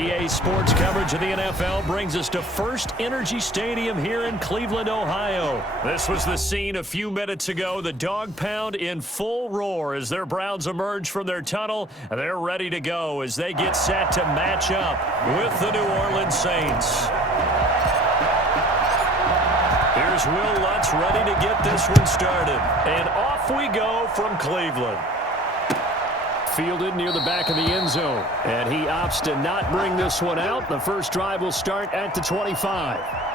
EA Sports coverage of the NFL brings us to First Energy Stadium here in Cleveland, Ohio. This was the scene a few minutes ago. The dog pound in full roar as their Browns emerge from their tunnel. They're ready to go as they get set to match up with the New Orleans Saints. Here's Will Lutz ready to get this one started. And off we go from Cleveland. Fielded near the back of the end zone. And he opts to not bring this one out. The first drive will start at the 25.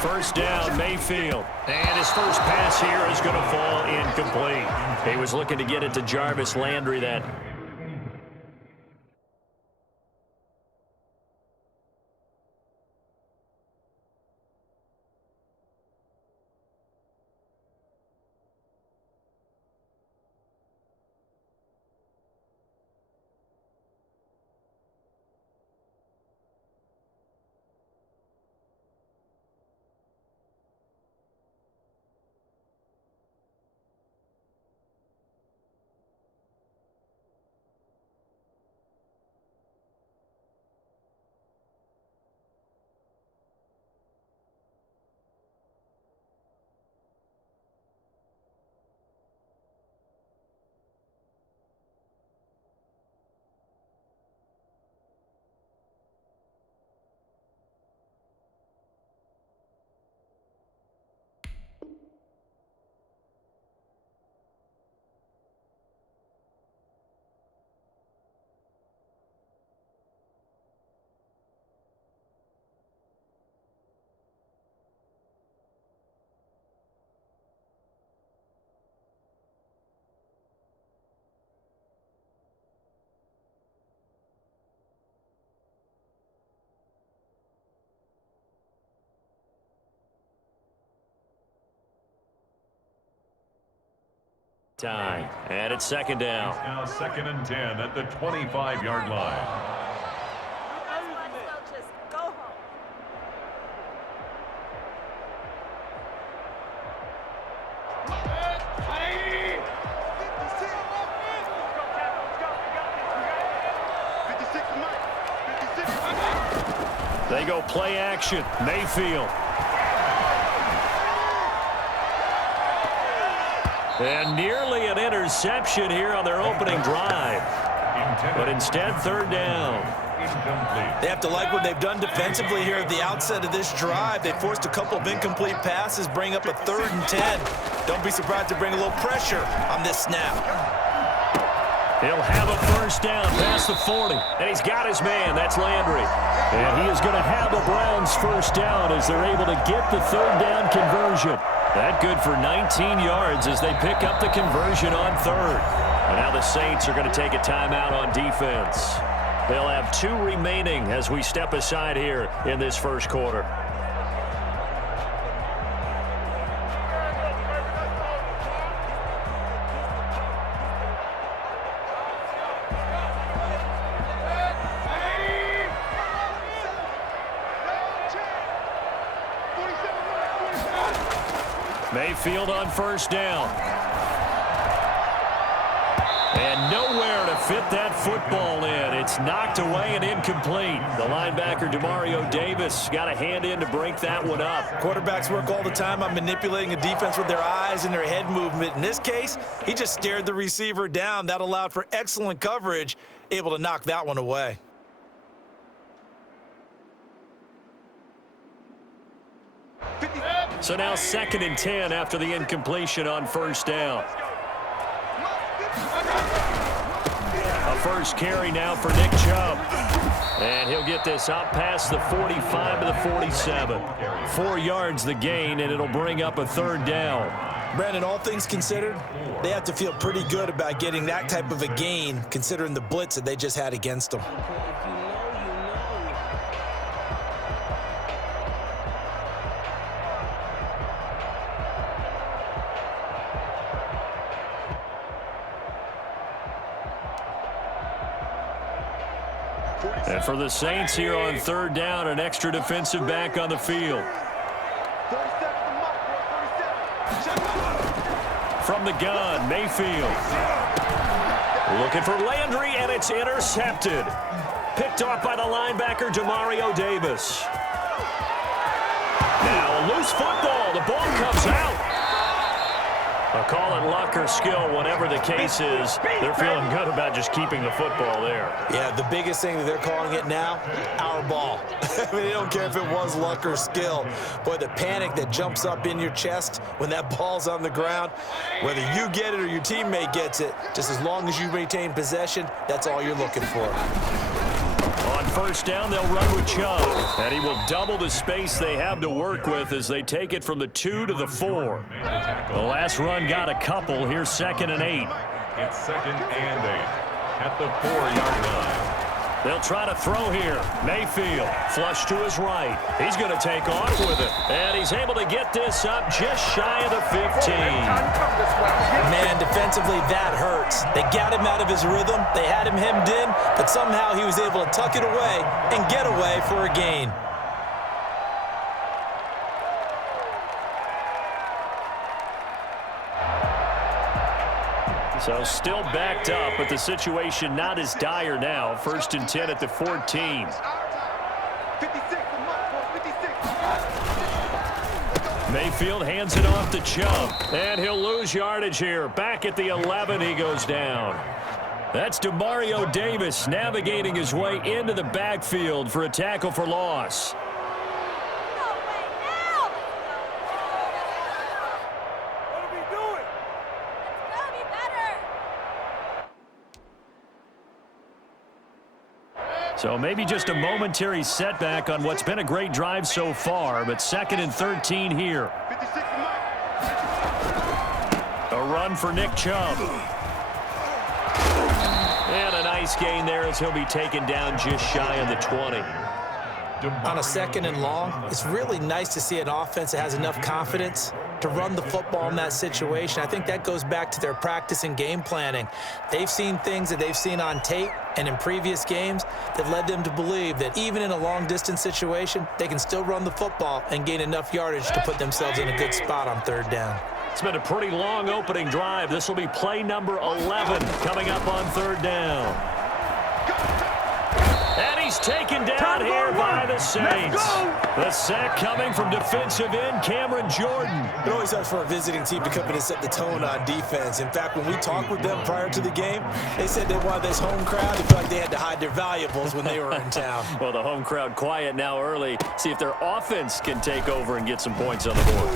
First down, Mayfield. And his first pass here is going to fall incomplete. He was looking to get it to Jarvis Landry that. Time. And it's second down. It's now second and 10 at the 25-yard line. They go play action. Mayfield. And nearly an interception here on their opening drive. But instead, third down. They have to like what they've done defensively here at the outset of this drive. They forced a couple of incomplete passes, bring up a 3rd and 10. Don't be surprised to bring a little pressure on this snap. He'll have a first down past the 40. And he's got his man. That's Landry. And he is going to have the Browns first down as they're able to get the third down conversion. That good for 19 yards as they pick up the conversion on third. And now the Saints are going to take a timeout on defense. They'll have 2 remaining as we step aside here in this first quarter. Mayfield on first down. And nowhere to fit that football in. It's knocked away and incomplete. The linebacker, Demario Davis, got a hand in to break that one up. Quarterbacks work all the time on manipulating a defense with their eyes and their head movement. In this case, he just stared the receiver down. That allowed for excellent coverage, able to knock that one away. So now second and 10 after the incompletion on first down. A first carry now for Nick Chubb. And he'll get this out past the 45 to the 47. 4 yards the gain, and it'll bring up a third down. Brandon, all things considered, they have to feel pretty good about getting that type of a gain, considering the blitz that they just had against them. And for the Saints here on third down, an extra defensive back on the field. From the gun, Mayfield. Looking for Landry, and it's intercepted. Picked off by the linebacker, Demario Davis. Now a loose football. The ball comes out. I'll call it luck or skill, whatever the case is. They're feeling good about just keeping the football there. Yeah, the biggest thing that they're calling it now, our ball. I mean, they don't care if it was luck or skill. Boy, the panic that jumps up in your chest when that ball's on the ground, whether you get it or your teammate gets it, just as long as you maintain possession, that's all you're looking for. On first down, they'll run with Chubb, and he will double the space they have to work with as they take it from the 2 to the 4. The last run got a couple. Here's 2nd and 8. It's 2nd and 8 at the 4-yard line. They'll try to throw here. Mayfield, flush to his right. He's going to take off with it, and he's able to get this up just shy of the 15. Man, defensively, that hurts. They got him out of his rhythm. They had him hemmed in, but somehow he was able to tuck it away and get away for a gain. So still backed up, but the situation not as dire now. 1st and 10 at the 14. Mayfield hands it off to Chubb, and he'll lose yardage here. Back at the 11, he goes down. That's Demario Davis navigating his way into the backfield for a tackle for loss. So maybe just a momentary setback on what's been a great drive so far, but 2nd and 13 here. A run for Nick Chubb. And a nice gain there as he'll be taken down just shy of the 20. On a 2nd and long, it's really nice to see an offense that has enough confidence to run the football in that situation. I think that goes back to their practice and game planning. They've seen things that they've seen on tape and in previous games that led them to believe that even in a long-distance situation, they can still run the football and gain enough yardage to put themselves in a good spot on 3rd down. It's been a pretty long opening drive. This will be play number 11 coming up on 3rd down. And he's taken down here by the Saints. The sack coming from defensive end Cameron Jordan. It always helps for a visiting team to come in and set the tone on defense. In fact, when we talked with them prior to the game, they said they wanted this home crowd to feel like they had to hide their valuables when they were in town. Well, the home crowd quiet now early. See if their offense can take over and get some points on the board.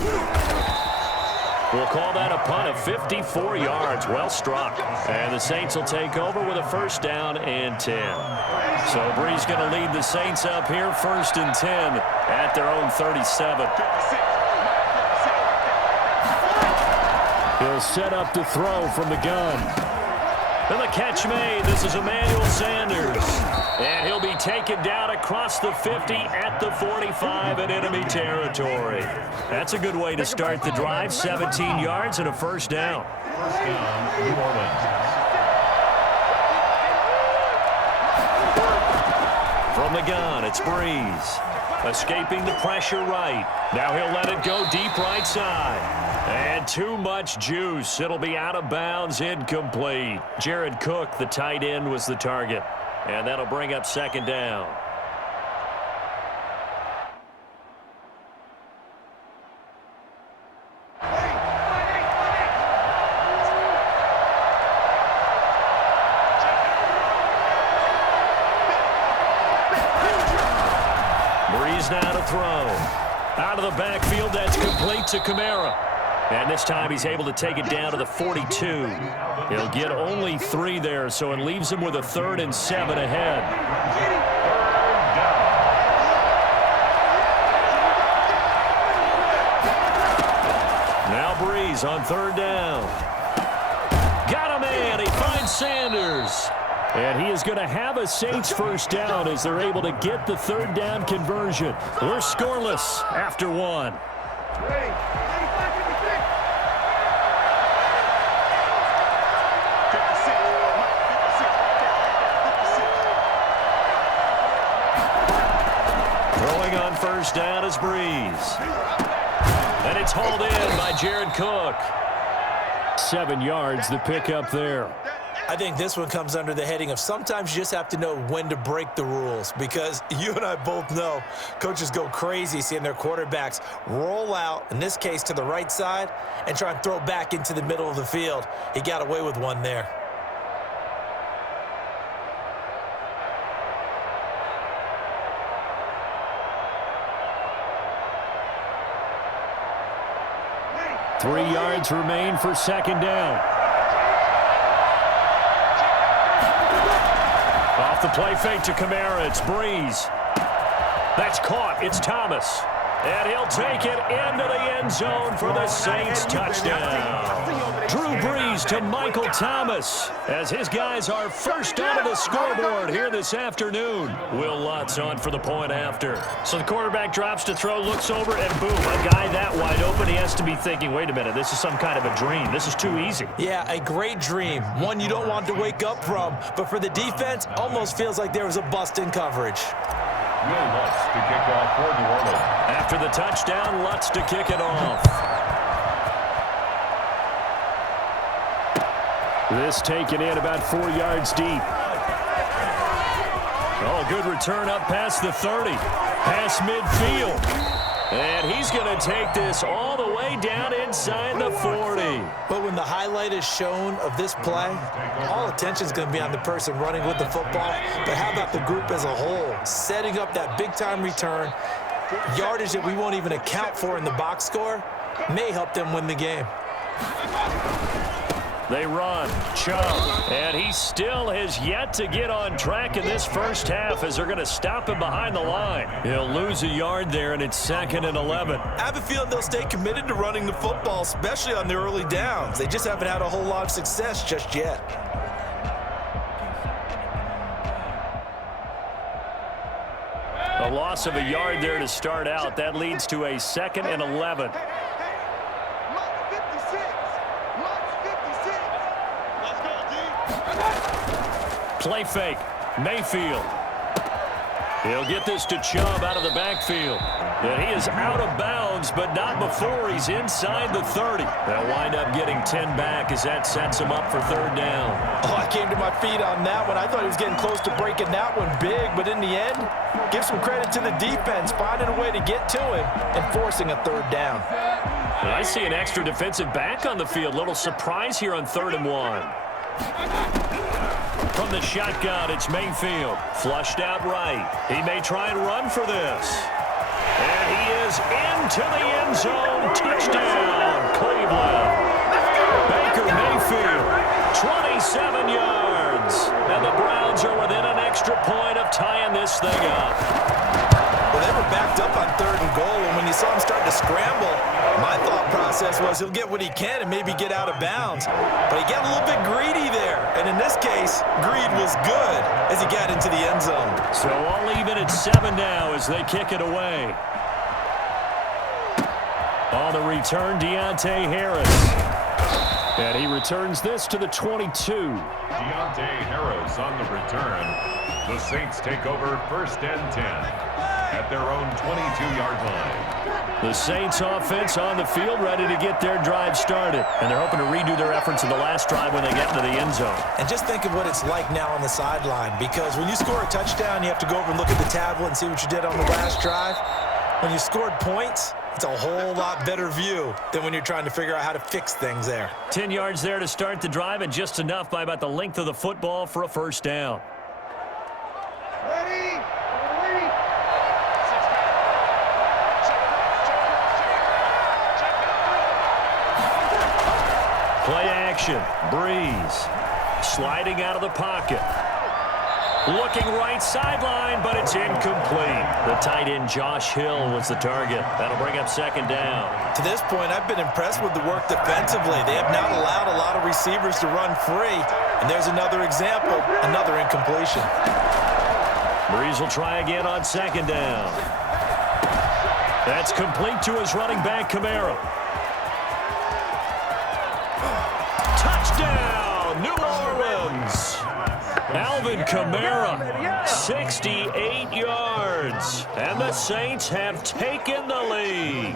We'll call that a punt of 54 yards. Well struck. And the Saints will take over with a 1st down and 10. So Bree's going to lead the Saints up here, 1st and 10 at their own 37. He'll set up to throw from the gun. And the catch made. This is Emmanuel Sanders. And he'll be taken down across the 50 at the 45 in enemy territory. That's a good way to start the drive. 17 yards and a 1st down. First down, New Orleans. From the gun, it's Breeze. Escaping the pressure right. Now he'll let it go deep right side. And too much juice. It'll be out of bounds, incomplete. Jared Cook, the tight end, was the target. And that'll bring up 2nd down. Breeze now to throw. Out of the backfield, that's complete to Kamara. And this time he's able to take it down to the 42. He'll get only 3 there, so it leaves him with a 3rd and 7 ahead. Now Breeze on 3rd down. Got a man. He finds Sanders. And he is going to have a Saints 1st down as they're able to get the 3rd down conversion. We're scoreless after 1. first down is Breeze. And it's hauled in by Jared Cook. 7 yards, the pickup there. I think this one comes under the heading of sometimes you just have to know when to break the rules, because you and I both know coaches go crazy seeing their quarterbacks roll out, in this case to the right side, and try and throw back into the middle of the field. He got away with one there. Three yards remain for second down. Off the play fake to Kamara, it's Breeze. That's caught, it's Thomas. And he'll take it into the end zone for the Saints touchdown. Drew Brees to Michael Thomas as his guys are first onto the scoreboard here this afternoon. Will Lutz on for the point after. So the quarterback drops to throw, looks over, and boom, a guy that wide open, he has to be thinking, wait a minute, this is some kind of a dream. This is too easy. Yeah, a great dream. One you don't want to wake up from, but for the defense, almost feels like there was a bust in coverage. Will Lutz to kick off for New Orleans. After the touchdown, Lutz to kick it off. This taken in about 4 yards deep. Oh, good return up past the 30. Past midfield. And he's going to take this all the way down inside the 40. But when the highlight is shown of this play, all attention is going to be on the person running with the football. But how about the group as a whole? Setting up that big-time return, yardage that we won't even account for in the box score, may help them win the game. They run, Chubb, and he still has yet to get on track in this first half as they're going to stop him behind the line. He'll lose a yard there, and it's 2nd and 11. I have a feeling they'll stay committed to running the football, especially on the early downs. They just haven't had a whole lot of success just yet. A loss of a yard there to start out. That leads to a 2nd and 11. Play fake. Mayfield. He'll get this to Chubb out of the backfield. And he is out of bounds, but not before he's inside the 30. They'll wind up getting 10 back as that sets him up for 3rd down. Oh, I came to my feet on that one. I thought he was getting close to breaking that one big, but in the end, give some credit to the defense, finding a way to get to him and forcing a 3rd down. And I see an extra defensive back on the field. Little surprise here on 3rd and 1. From the shotgun, it's Mayfield. Flushed out right. He may try and run for this. And he is into the end zone. Touchdown, Cleveland. Baker Mayfield, 27 yards. And the Browns are within an extra point of tying this thing up. Well, they were backed up on 3rd and goal, and when you saw him start to scramble, my thought process was he'll get what he can and maybe get out of bounds. But he got a little bit greedy there, and in this case, greed was good as he got into the end zone. So all even at 7 now as they kick it away. On the return, Deontay Harris. And he returns this to the 22. Deontay Harris on the return. The Saints take over 1st and 10 at their own 22-yard line. The Saints offense on the field ready to get their drive started. And they're hoping to redo their efforts in the last drive when they get into the end zone. And just think of what it's like now on the sideline, because when you score a touchdown, you have to go over and look at the tablet and see what you did on the last drive. When you scored points, it's a whole lot better view than when you're trying to figure out how to fix things there. 10 yards there to start the drive, and just enough by about the length of the football for a 1st down. Play action. Breeze. Sliding out of the pocket. Looking right sideline, but it's incomplete. The tight end, Josh Hill, was the target. That'll bring up 2nd down. To this point, I've been impressed with the work defensively. They have not allowed a lot of receivers to run free. And there's another example, another incompletion. Breeze will try again on 2nd down. That's complete to his running back, Kamara. Touchdown, New Orleans. Al Alvin Kamara, 68 yards. And the Saints have taken the lead.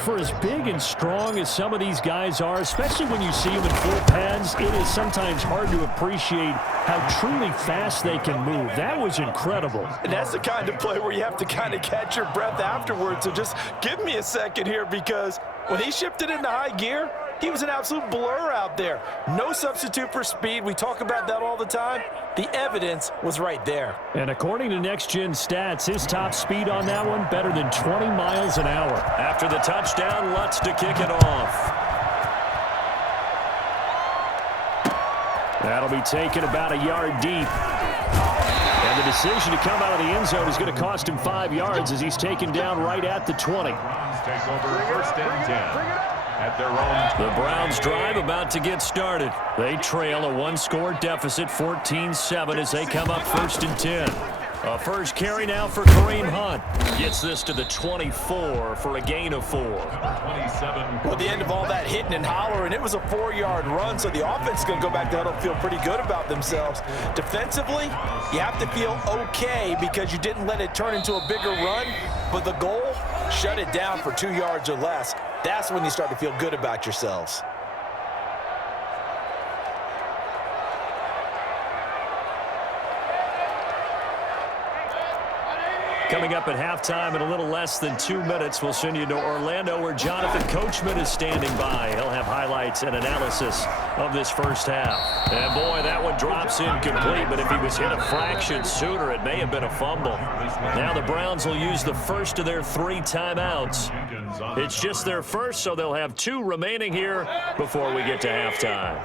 For as big and strong as some of these guys are, especially when you see them in full pads, it is sometimes hard to appreciate how truly fast they can move. That was incredible. And that's the kind of play where you have to kind of catch your breath afterwards. So just give me a second here, because when he shifted into high gear, he was an absolute blur out there. No substitute for speed. We talk about that all the time. The evidence was right there. And according to Next Gen Stats, his top speed on that one, better than 20 miles an hour. After the touchdown, Lutz to kick it off. That'll be taken about a yard deep. And the decision to come out of the end zone is going to cost him 5 yards as he's taken down right at the 20. Browns take over first and 10 at their own. The Browns drive about to get started. They trail a one-score deficit, 14-7, as they come up first and 10. A first carry now for Kareem Hunt. Gets this to the 24 for a gain of 4. 27. Well, at the end of all that hitting and hollering, it was a 4-yard run, so the offense is going to go back to huddle and feel pretty good about themselves. Defensively, you have to feel okay because you didn't let it turn into a bigger run, but the goal, shut it down for 2 yards or less. That's when you start to feel good about yourselves. Coming up at halftime in a little less than 2 minutes, we'll send you to Orlando where Jonathan Coachman is standing by. He'll have highlights and analysis of this first half. And boy, that one drops incomplete, but if he was hit a fraction sooner, it may have been a fumble. Now the Browns will use the first of their 3 timeouts. It's just their first, so they'll have 2 remaining here before we get to halftime.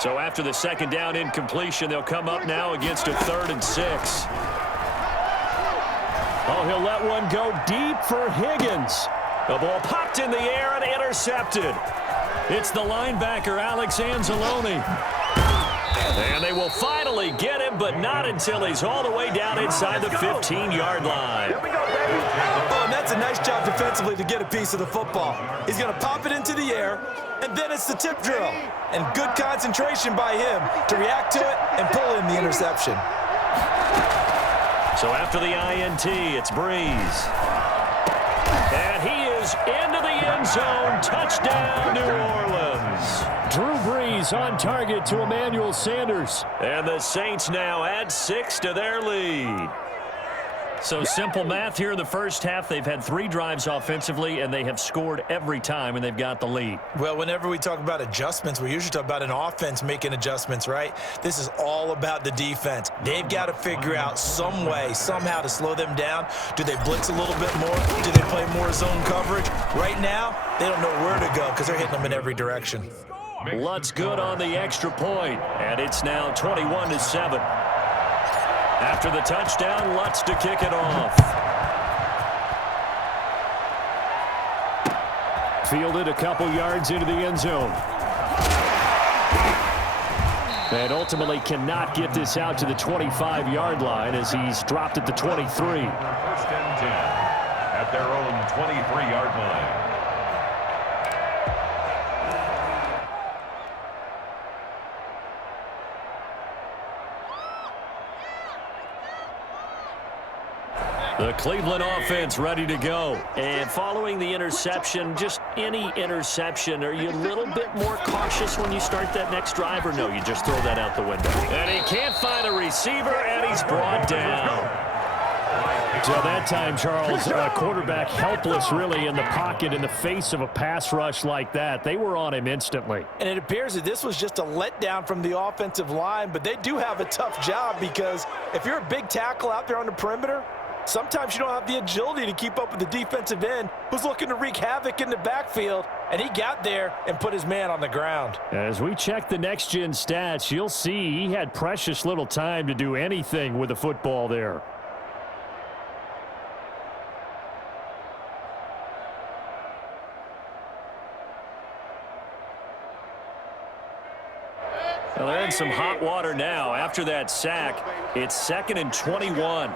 So after the second down incompletion, they'll come up now against a 3rd and 6. Oh, he'll let one go deep for Higgins. The ball popped in the air and intercepted. It's the linebacker, Alex Anzalone. And they will finally get him, but not until he's all the way down inside the 15-yard line. Oh, and that's a nice job defensively to get a piece of the football. He's going to pop it into the air, and then it's the tip drill. And good concentration by him to react to it and pull in the interception. So after the INT, it's Breeze. And he is into the end zone. Touchdown, New Orleans. Drew Brees on target to Emmanuel Sanders. And the Saints now add 6 to their lead. So simple math here in the first half. They've had 3 drives offensively, and they have scored every time, and they've got the lead. Well, whenever we talk about adjustments, we usually talk about an offense making adjustments, right? This is all about the defense. They've got to figure out some way, somehow to slow them down. Do they blitz a little bit more? Do they play more zone coverage? Right now, they don't know where to go because they're hitting them in every direction. Lutz good on the extra point, and it's now 21-7. After the touchdown, Lutz to kick it off. Fielded a couple yards into the end zone. And ultimately cannot get this out to the 25-yard line as he's dropped at the 23. First and 10 at their own 23-yard line. The Cleveland offense ready to go. And following the interception, just any interception, are you a little bit more cautious when you start that next drive, or no, you just throw that out the window? And he can't find a receiver, and he's brought down. So that time, Charles, quarterback helpless really in the pocket in the face of a pass rush like that. They were on him instantly. And it appears that this was just a letdown from the offensive line, but they do have a tough job because if you're a big tackle out there on the perimeter, sometimes you don't have the agility to keep up with the defensive end who's looking to wreak havoc in the backfield, and he got there and put his man on the ground. As we check the next-gen stats, you'll see he had precious little time to do anything with the football there. Well, they're in some hot water now. After that sack, it's 2nd and 21.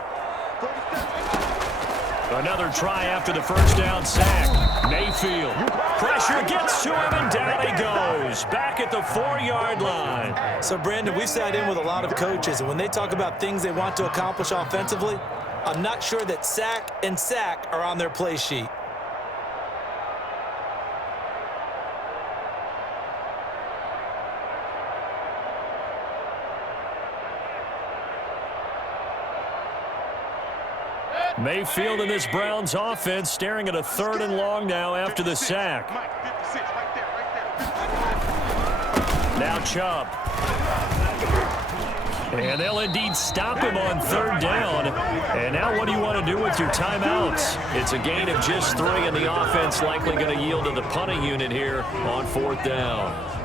Another try after the first down sack. Mayfield Pressure gets to him, and down he goes. Back at the 4-yard line. So, Brandon, we've sat in with a lot of coaches, and when they talk about things they want to accomplish offensively, I'm not sure that sack and sack are on their play sheet. Mayfield in this Browns offense staring at a 3rd and long now after the sack. Now Chubb. And they'll indeed stop him on 3rd down. And now what do you want to do with your timeouts? It's a gain of just 3, and the offense likely going to yield to the punting unit here on 4th down.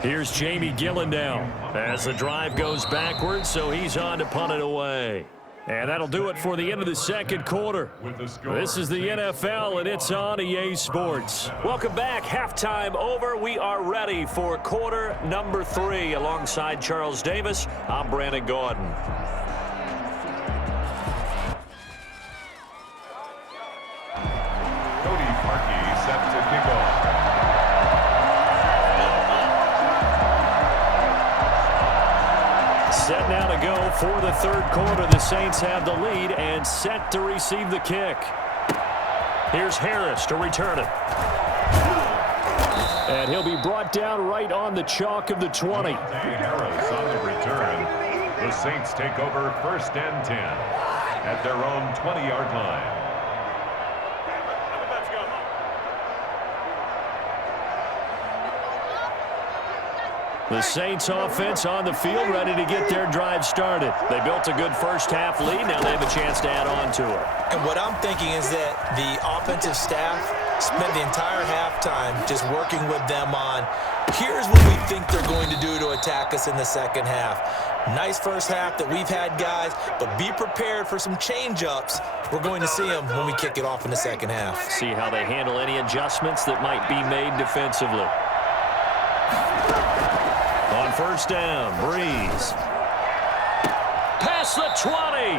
Here's Jamie Gillen now as the drive goes backwards, so he's on to punt it away. And that'll do it for the end of the 2nd quarter. This is the NFL, and it's on EA Sports. Welcome back. Halftime over. We are ready for quarter number 3. Alongside Charles Davis, I'm Brandon Gordon. Cody Parkey set to kick off. Set now to go for the 3rd quarter. The Saints have the lead and set to receive the kick. Here's Harris to return it. And he'll be brought down right on the chalk of the 20. Harris on the return. The Saints take over 1st and 10 at their own 20-yard line. The Saints offense on the field, ready to get their drive started. They built a good first-half lead. Now they have a chance to add on to it. And what I'm thinking is that the offensive staff spent the entire halftime just working with them on, here's what we think they're going to do to attack us in the 2nd half. Nice first half that we've had, guys, but be prepared for some change-ups. We're going to see them when we kick it off in the 2nd half. See how they handle any adjustments that might be made defensively. On 1st down, Breeze. Past the 20.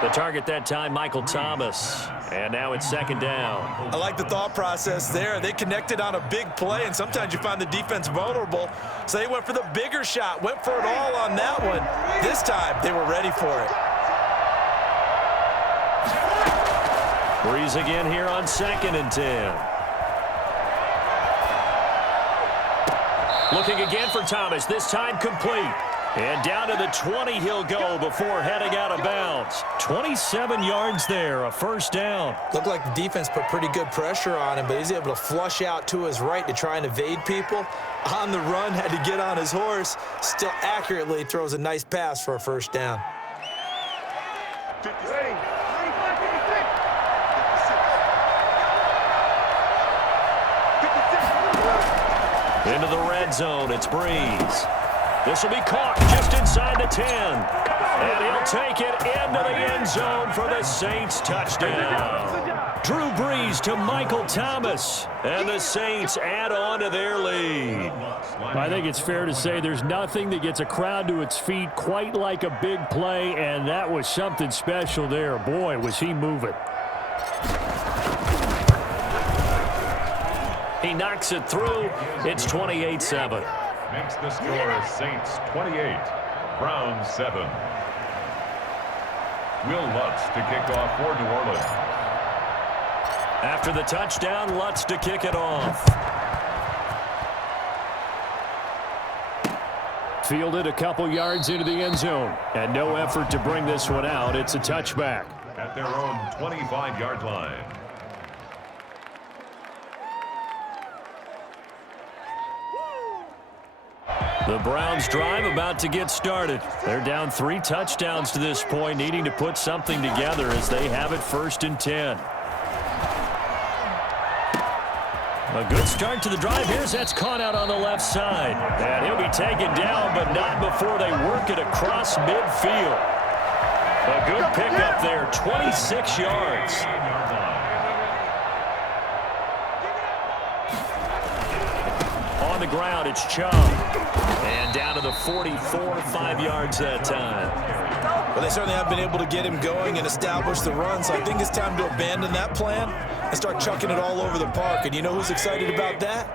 The target that time, Michael Thomas. And now it's 2nd down. I like the thought process there. They connected on a big play, and sometimes you find the defense vulnerable. So they went for the bigger shot, went for it all on that one. This time, they were ready for it. Breeze again here on 2nd and 10. Looking again for Thomas, this time complete. And down to the 20 he'll go before heading out of bounds. 27 yards there, a 1st down. Looked like the defense put pretty good pressure on him, but he's able to flush out to his right to try and evade people. On the run, had to get on his horse. Still accurately throws a nice pass for a 1st down. Into the red zone, it's Breeze. This will be caught just inside the 10. And he'll take it into the end zone for the Saints touchdown. Drew Brees to Michael Thomas. And the Saints add on to their lead. I think it's fair to say there's nothing that gets a crowd to its feet quite like a big play, and that was something special there. Boy, was he moving. He knocks it through. It's 28-7. Makes the score Saints 28, Browns 7. Will Lutz to kick off for New Orleans. After the touchdown, Lutz to kick it off. Fielded a couple yards into the end zone, and no effort to bring this one out. It's a touchback. At their own 25-yard line. The Browns drive about to get started. They're down 3 touchdowns to this point, needing to put something together as they have it 1st and 10. A good start to the drive here as that's caught out on the left side. And he'll be taken down, but not before they work it across midfield. A good pickup there, 26 yards. On the ground, it's Chubb. And down to the 44, 5 yards that time. Well, they certainly have been able to get him going and establish the run, so I think it's time to abandon that plan and start chucking it all over the park. And you know who's excited about that?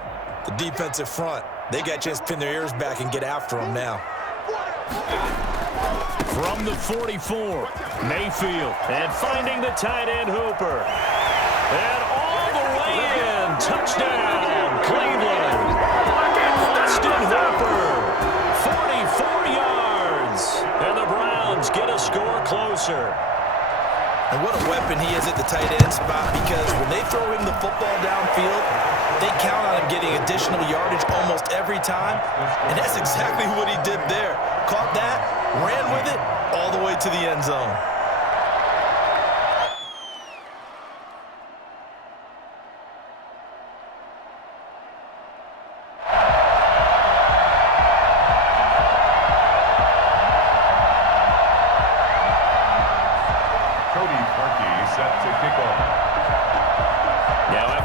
The defensive front. They got a chance to pin their ears back and get after him now. From the 44, Mayfield, and finding the tight end Hooper. And all the way in, touchdown, Cleveland. Austin Hooper, 44 yards, and the Browns get a score closer. And what a weapon he is at the tight end spot, because when they throw him the football downfield, they count on him getting additional yardage almost every time, and that's exactly what he did there. Caught that, ran with it, all the way to the end zone.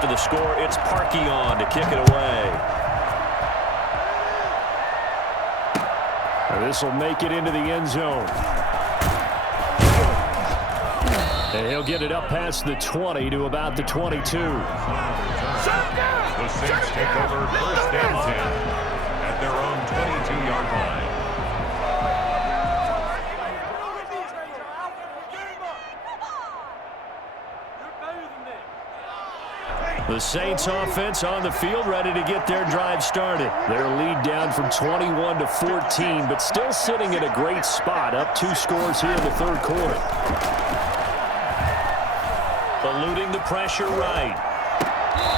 The score, it's Parkey on to kick it away. This will make it into the end zone. And he'll get it up past the 20 to about the 22. The Saints take over first and 10 at their own 22-yard line. The Saints offense on the field, ready to get their drive started. Their lead down from 21 to 14, but still sitting in a great spot, up 2 scores here in the third quarter. Eluding the pressure right.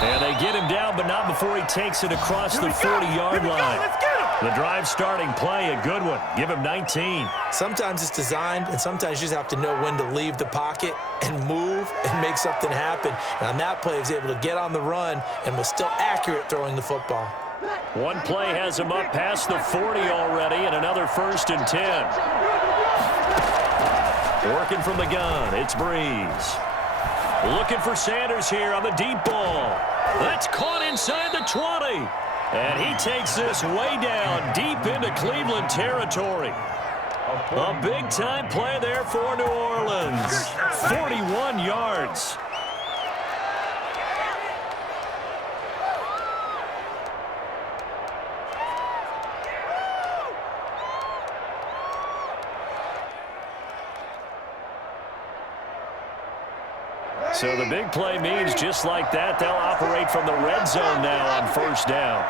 And they get him down, but not before he takes it across the 40-yard line. The drive starting play, a good one. Give him 19. Sometimes it's designed, and sometimes you just have to know when to leave the pocket and move and make something happen. And on that play, he was able to get on the run and was still accurate throwing the football. One play has him up past the 40 already, and another 1st and 10. Working from the gun, it's Breeze. Looking for Sanders here on the deep ball. That's caught inside the 20. And he takes this way down deep into Cleveland territory. A big-time play there for New Orleans. 41 yards. So the big play means just like that, they'll operate from the red zone now on 1st down.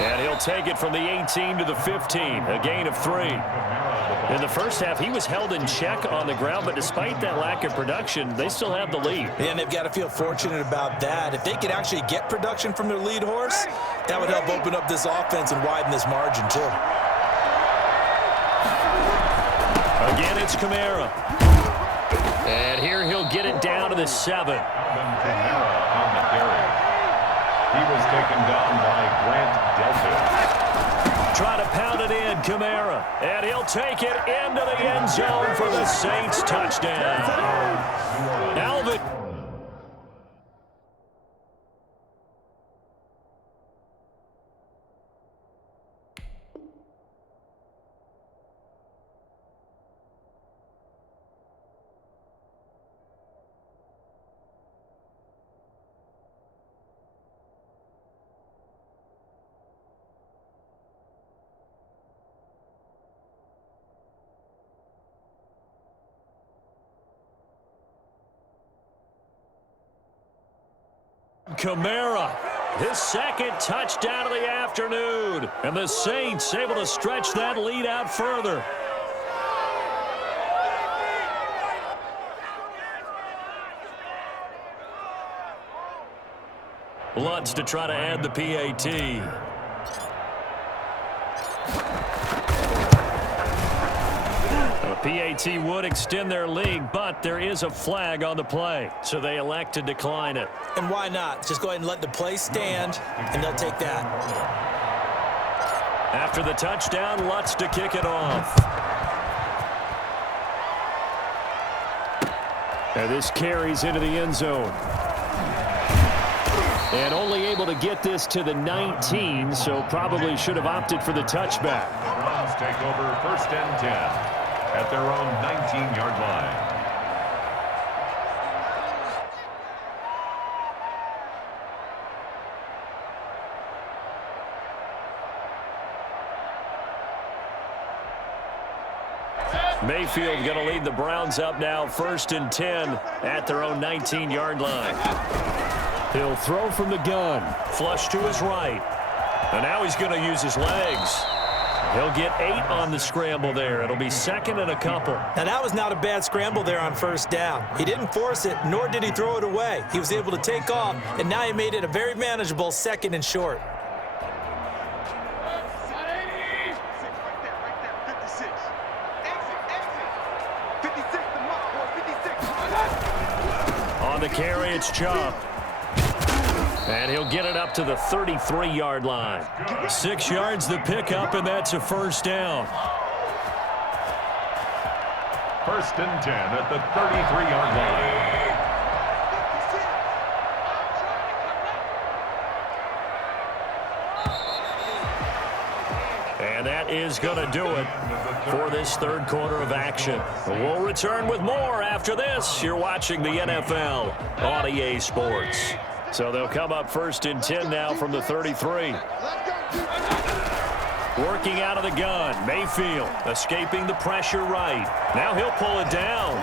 And he'll take it from the 18 to the 15, a gain of 3. In the first half, he was held in check on the ground, but despite that lack of production, they still have the lead. And they've got to feel fortunate about that. If they could actually get production from their lead horse, that would help open up this offense and widen this margin too. Again, it's Kamara. And here he'll get it down to the 7. Kamara on the carry. He was taken down by Grant Delpit. Try to pound it in, Kamara. And he'll take it into the end zone for the Saints touchdown. Alvin. Kamara, his 2nd touchdown of the afternoon. And the Saints able to stretch that lead out further. Lutz to try to add the PAT. PAT would extend their lead, but there is a flag on the play, so they elect to decline it. And why not? Just go ahead and let the play stand, and they'll take that. After the touchdown, Lutz to kick it off. And this carries into the end zone. And only able to get this to the 19, so probably should have opted for the touchback. The Browns take over 1st and 10 at their own 19-yard line. Mayfield going to lead the Browns up now, 1st and 10 at their own 19-yard line. He'll throw from the gun. Flush to his right. And now he's going to use his legs. He'll get 8 on the scramble there. It'll be 2nd and a couple. Now, that was not a bad scramble there on 1st down. He didn't force it, nor did he throw it away. He was able to take off, and now he made it a very manageable 2nd and short. On the carry, it's Chubb. And he'll get it up to the 33-yard line. 6 yards the pickup, and that's a 1st down. 1st and 10 at the 33-yard line. And that is going to do it for this 3rd quarter of action. We'll return with more after this. You're watching the NFL on EA Sports. So they'll come up 1st and 10 now from the 33. Working out of the gun. Mayfield escaping the pressure right. Now he'll pull it down.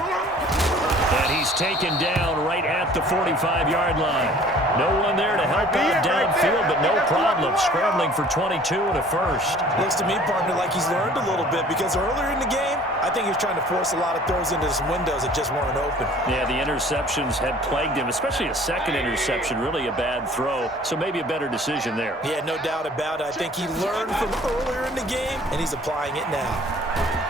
And he's taken down right at the 45-yard line. No one there to help out downfield, but no problem. Scrambling for 22 and a 1st. Looks to me, partner, like he's learned a little bit because earlier in the game, I think he was trying to force a lot of throws into some windows that just weren't open. Yeah, the interceptions had plagued him, especially a 2nd interception, really a bad throw. So maybe a better decision there. Yeah, no doubt about it. I think he learned from earlier in the game, and he's applying it now.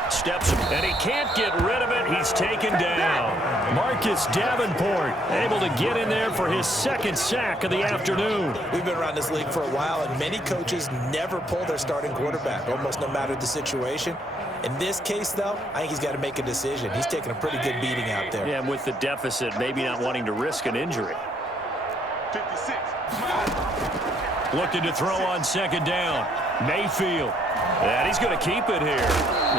Steps, and he can't get rid of it. He's taken down. Marcus Davenport able to get in there for his 2nd sack of the afternoon. We've been around this league for a while, and many coaches never pull their starting quarterback, almost no matter the situation. In this case, though, I think he's got to make a decision. He's taking a pretty good beating out there. Yeah, and with the deficit, maybe not wanting to risk an injury. 56. Looking to throw on 2nd down. Mayfield. And he's going to keep it here.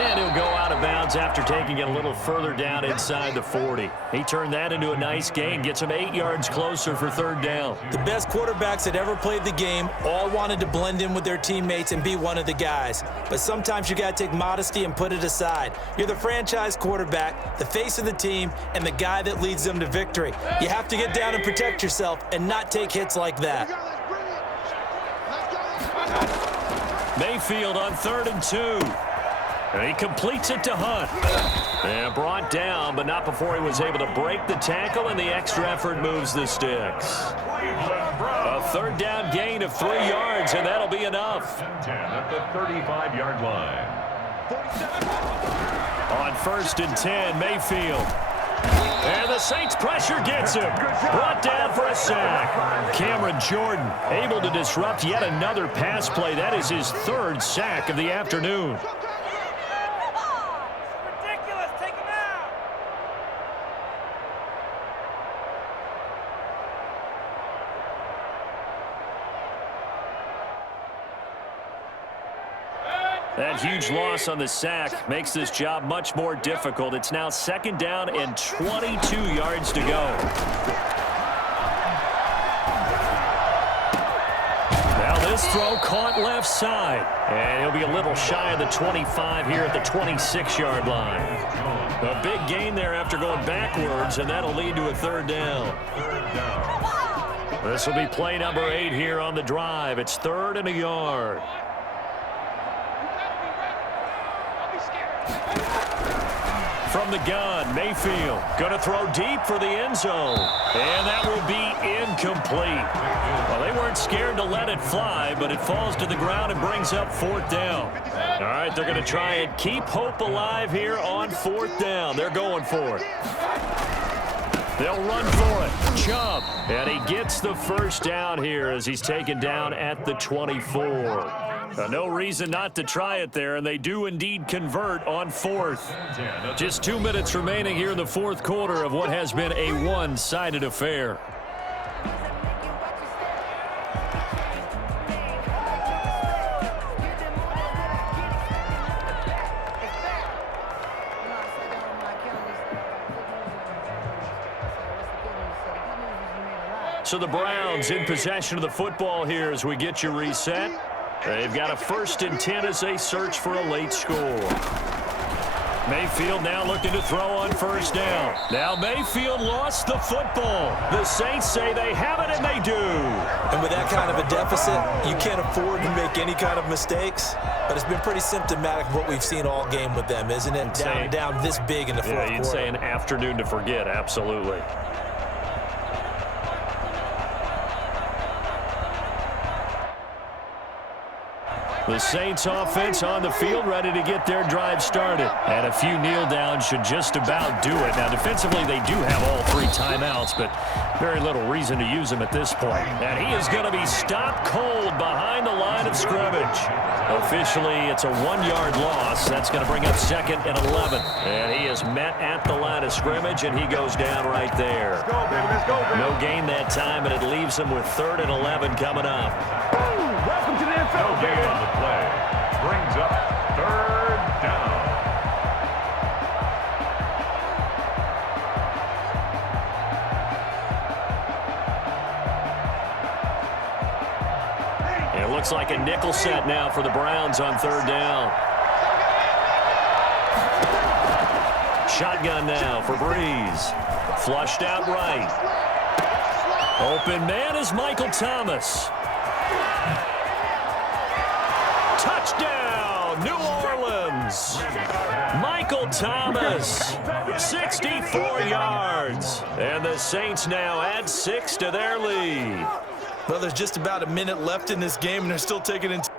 And he'll go out of bounds after taking it a little further down inside the 40. He turned that into a nice gain, gets him 8 yards closer for 3rd down. The best quarterbacks that ever played the game all wanted to blend in with their teammates and be one of the guys. But sometimes you got to take modesty and put it aside. You're the franchise quarterback, the face of the team, and the guy that leads them to victory. You have to get down and protect yourself and not take hits like that. Mayfield on 3rd and 2. And he completes it to Hunt. And brought down, but not before he was able to break the tackle, and the extra effort moves the sticks. A 3rd down gain of 3 yards, and that'll be enough. 10 at the 35-yard line. On 1st and 10, Mayfield. And the Saints pressure gets him. Brought down for a sack. Cameron Jordan able to disrupt yet another pass play. That is his 3rd sack of the afternoon. That huge loss on the sack makes this job much more difficult. It's now 2nd down and 22 yards to go. Now this throw caught left side. And he'll be a little shy of the 25 here at the 26-yard line. A big gain there after going backwards, and that'll lead to a 3rd down. This will be play number 8 here on the drive. It's 3rd and a yard. From the gun, Mayfield going to throw deep for the end zone. And that will be incomplete. Well, they weren't scared to let it fly, but it falls to the ground and brings up 4th down. All right, they're going to try and keep hope alive here on 4th down. They're going for it. They'll run for it. Chubb. And he gets the 1st down here as he's taken down at the 24. No reason not to try it there, and they do indeed convert on fourth. Just 2 minutes remaining here in the fourth quarter of what has been a one-sided affair. So the Browns in possession of the football here as we get you reset. They've got a 1st and 10 as they search for a late score. Mayfield now looking to throw on 1st down. Now Mayfield lost the football. The Saints say they have it, and they do. And with that kind of a deficit, you can't afford to make any kind of mistakes. But it's been pretty symptomatic of what we've seen all game with them, isn't it? Down this big in the fourth quarter. You'd say an afternoon to forget, absolutely. The Saints offense on the field ready to get their drive started. And a few kneel downs should just about do it. Now defensively they do have all 3 timeouts, but very little reason to use them at this point. And he is going to be stopped cold behind the line of scrimmage. Officially it's a 1-yard loss. That's going to bring up 2nd and 11. And he is met at the line of scrimmage, and he goes down right there. Let's go, baby. Let's go, baby. No gain that time, and it leaves him with 3rd and 11 coming up. Welcome to the NFL. No gain on the play. Brings up 3rd down. It looks like a nickel set now for the Browns on 3rd down. Shotgun now for Breeze. Flushed out right. Open man is Michael Thomas. Touchdown, New Orleans. Michael Thomas, 64 yards. And the Saints now add 6 to their lead. Well, there's just about a minute left in this game, and they're still taking into